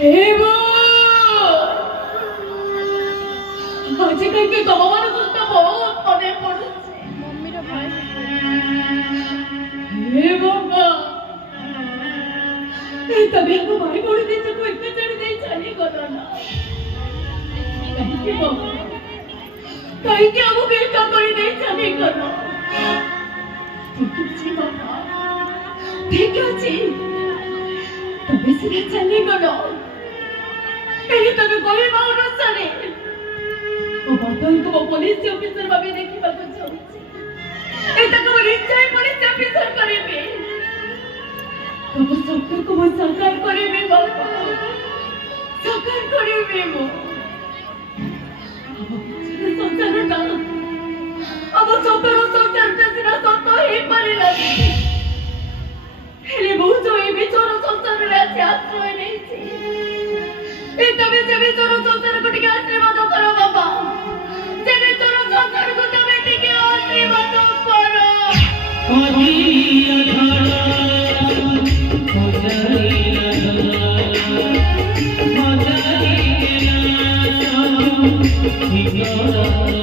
haemo आजकल के गवार কথা বহুত মনে পড়ছে মম্মির ভয়েস হে বাবা এই তবে আমি ভাই বড় দিন তো একটু ছেড়ে দেই জানি কথা না কি বাবা কাই কি আমাকে এটা করে দেই জানি কথা ঠিক আছে বাবা ঠিক আছে তবে সেটা জানি কথা এই তবে গরিব মানুষ জানে ও বদলকে পুলিশ অফিসার ভাবে দেখিବାକୁ চাହୁଛି ଏଟାକୁ ରିଚାଇ ପୁଲିସ ଅଫିସର କରିବେ ତମ ସତ୍ୟକୁ ମୁଁ ସାକାର କରିବି ବାପା ସାକାର କରିବି ମୁଁ ସଂସାରଟା ଆମ ସତର ସଂସାରଟା ସିନା ସତ ହେଇପାରିଲାନି ହେଲେ ମୁଁ ଯୋଉ ଏ ବିଚର ସଂସାରରେ ଆଜି ଆଶ୍ରୟ ନେଇଛି ଏ ତମେ ସେ ବିଚର ସଂସାରକୁ ଟିକେ ଆଶୀର୍ବାଦ କର ବାପା ସେ ବିଚର ସଂସାରକୁ ତମେ ଟିକେ ଆଶୀର୍ବାଦ କର He